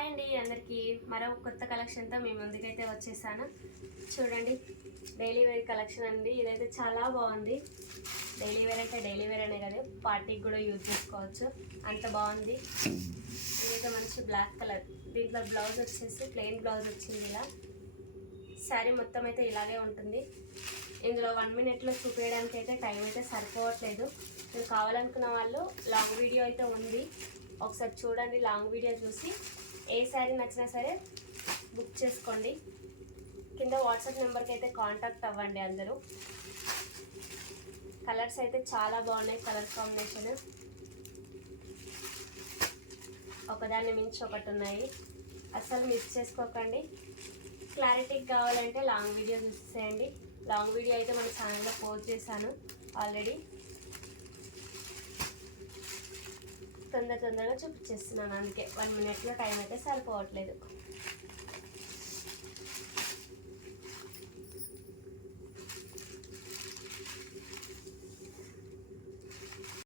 Hi అండి అందరికీ మరో కొత్త కలెక్షన్తో మీ ముందుకైతే వచ్చేసాను. చూడండి, డైలీ వేర్ కలెక్షన్ అండి. ఇదైతే చాలా బాగుంది. డైలీ వేర్ అంటే డైలీ వేర్ అనే కదా, పార్టీకి కూడా యూజ్ చేసుకోవచ్చు, అంత బాగుంది. ఇదైతే మంచి బ్లాక్ కలర్. దీంట్లో బ్లౌజ్ వచ్చేసి ప్లెయిన్ బ్లౌజ్ వచ్చింది. ఇలా శారీ మొత్తం అయితే ఇలాగే ఉంటుంది. ఇందులో 1 మినిట్లో చూపించడానికి అయితే టైం అయితే సరిపోవట్లేదు. మీరు కావాలనుకున్న వాళ్ళు లాంగ్ వీడియో అయితే ఉంది, ఒకసారి చూడండి. లాంగ్ వీడియో చూసి ఏ శారీ నచ్చినా సరే బుక్ చేసుకోండి. కింద వాట్సాప్ నెంబర్కి అయితే కాంటాక్ట్ అవ్వండి అందరూ. కలర్స్ అయితే చాలా బాగున్నాయి. కలర్ కాంబినేషన్ ఒకదాన్ని మించి ఒకటి ఉన్నాయి. అస్సలు మిస్ చేసుకోకండి. క్లారిటీకి కావాలంటే లాంగ్ వీడియో చూసేయండి. లాంగ్ వీడియో అయితే మన ఛానల్లో పోస్ట్ చేశాను ఆల్రెడీ. తొందరగా చూపించేస్తున్నాను, అందుకే 1 మినిట్లో టైం అయితే సరిపోవట్లేదు.